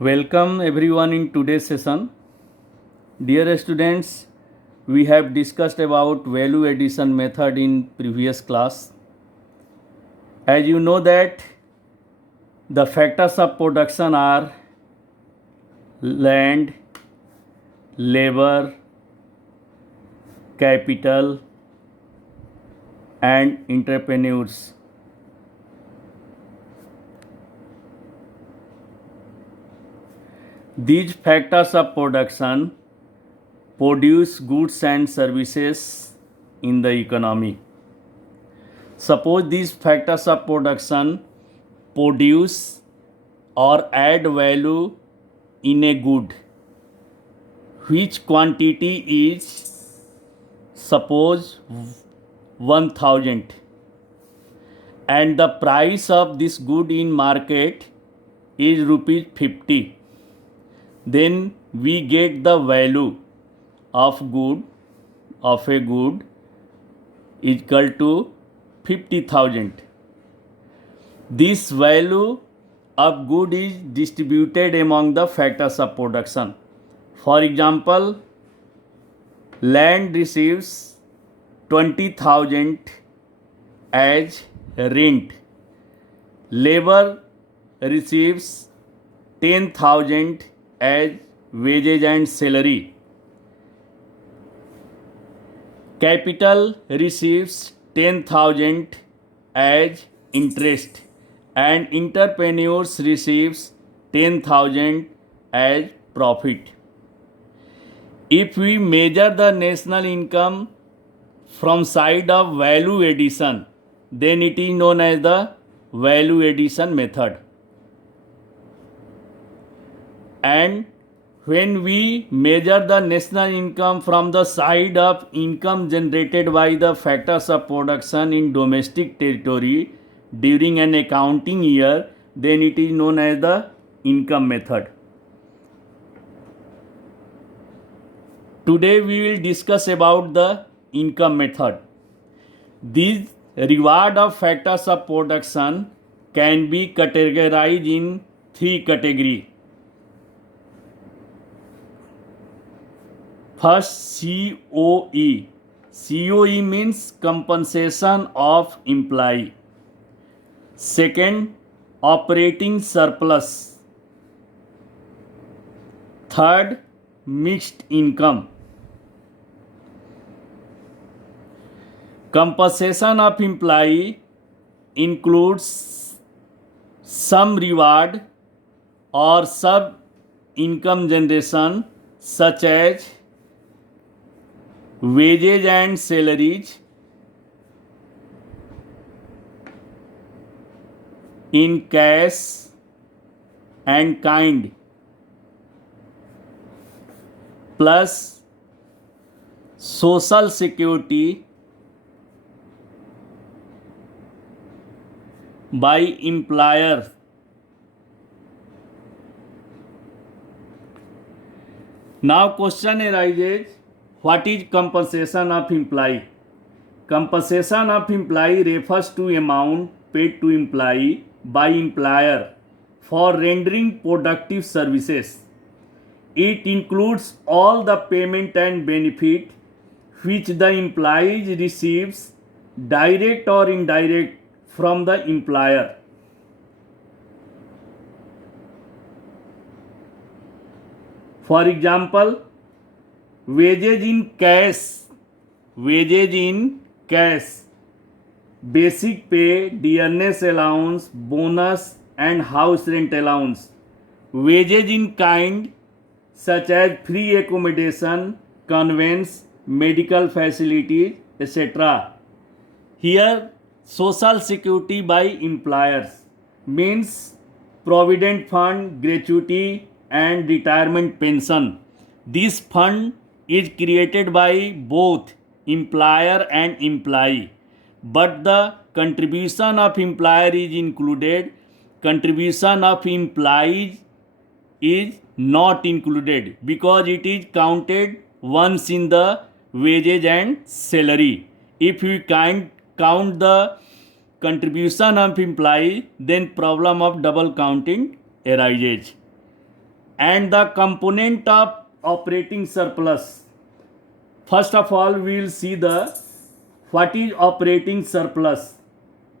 Welcome everyone in today's session. Dear students, we have discussed about value addition method in previous class. As you know that the factors of production are land, labor, capital and entrepreneurs. These factors of production produce goods and services in the economy. Suppose these factors of production produce or add value in a good, which quantity is suppose 1000 and the price of this good in market is rupees 50, then we get the value of a good is equal to 50,000. This value of good is distributed among the factors of production. For example, land receives 20,000 as rent, labor receives 10,000 as wages and salary, capital receives 10,000 as interest, and entrepreneurs receives 10,000 as profit. If we measure the national income from side of value addition, then it is known as the value addition method. And when we measure the national income from the side of income generated by the factors of production in domestic territory during an accounting year, then it is known as the income method. Today we will discuss about the income method. These reward of factors of production can be categorized in three categories. First, COE. COE means compensation of employee. Second, operating surplus. Third, mixed income. Compensation of employee includes some reward or sub income generation such as wages and salaries in cash and kind, plus social security by employer. Now question arises, what is compensation of employee? Compensation of employee refers to amount paid to employee by employer for rendering productive services. It includes all the payment and benefit which the employee receives, direct or indirect, from the employer. For example, wages in cash, basic pay, dearness allowance, bonus and house rent allowance. Wages in kind such as free accommodation, conveyance, medical facilities, etc. Here, social security by employers means provident fund, gratuity and retirement pension. This fund is created by both employer and employee, but the contribution of employer is included, contribution of employees is not included because it is counted once in the wages and salary. If we can't count the contribution of employee, then problem of double counting arises. and the component of operating surplus. First of all, we will see the what is operating surplus.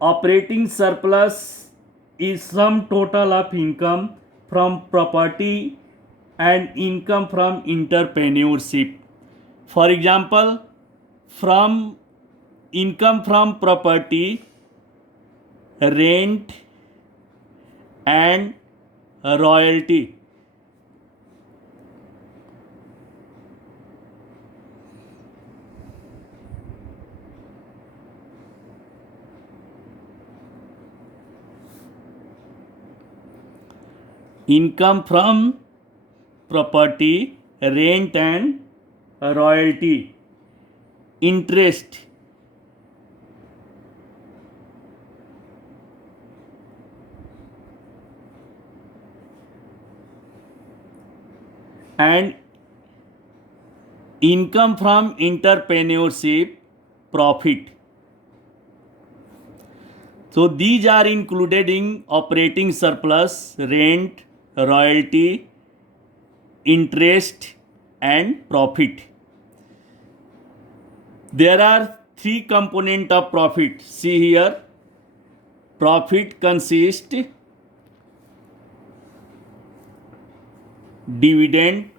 Operating surplus is sum total of income from property and income from entrepreneurship. For example, from income from property, rent and royalty. Income from property, rent and royalty. Interest, and income from entrepreneurship, profit. So these are included in operating surplus, rent, royalty, interest and profit. There are three components of profit. See here, profit consists dividend,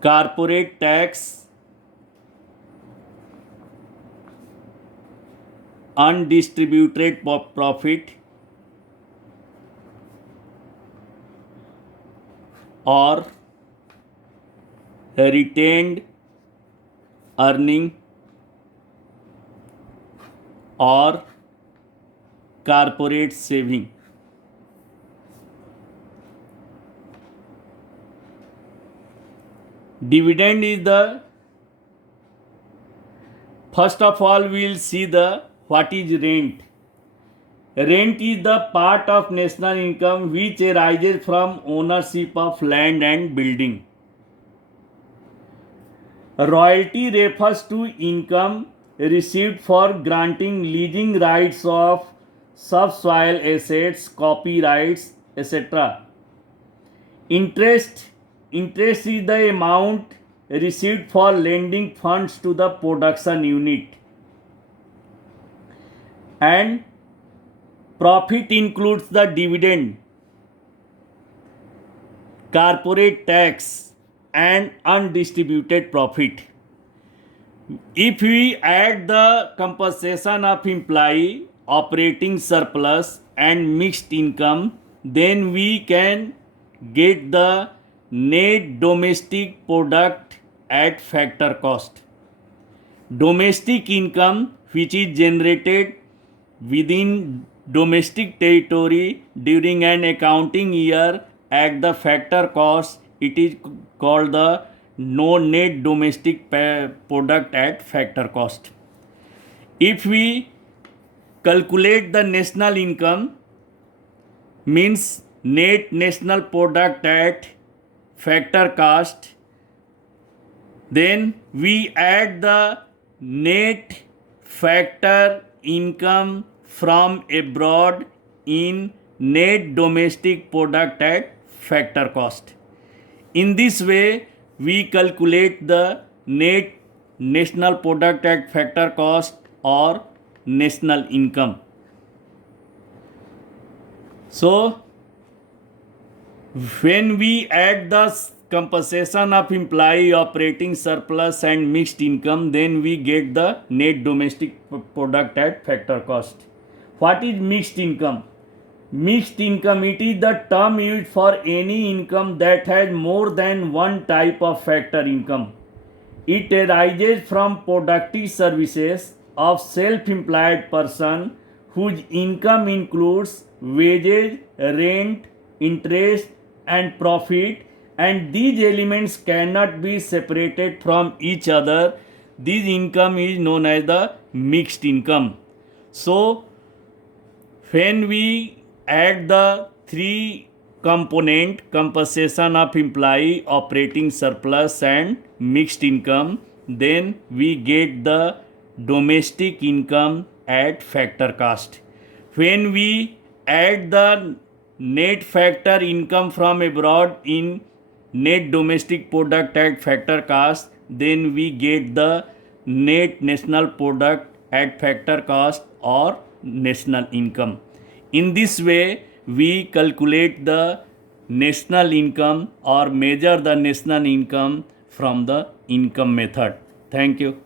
corporate tax, undistributed profit or retained earning or corporate saving. Dividend is the, first of all we will see the what is rent. Rent is the part of national income which arises from ownership of land and building. Royalty refers to income received for granting leasing rights of subsoil assets, copyrights, etc. Interest is the amount received for lending funds to the production unit. And profit includes the dividend, corporate tax and undistributed profit. If we add the compensation of employee, operating surplus and mixed income, then we can get the net domestic product at factor cost. Domestic income which is generated within domestic territory during an accounting year at the factor cost, it is called the no net domestic product at factor cost. If we calculate the national income, means net national product at factor cost, then we add the net factor income from abroad in net domestic product at factor cost. In this way, we calculate the net national product at factor cost or national income. So, when we add the compensation of employee, operating surplus and mixed income, then we get the net domestic product at factor cost. What is mixed income? Mixed income, it is the term used for any income that has more than one type of factor income. It arises from productive services of self-employed person whose income includes wages, rent, interest and profit, and these elements cannot be separated from each other. This income is known as the mixed income. So, when we add the three component, compensation of employee, operating surplus and mixed income, then we get the domestic income at factor cost. When we add the net factor income from abroad in net domestic product at factor cost, then we get the net national product at factor cost or national income. In this way, we calculate the national income or measure the national income from the income method. Thank you.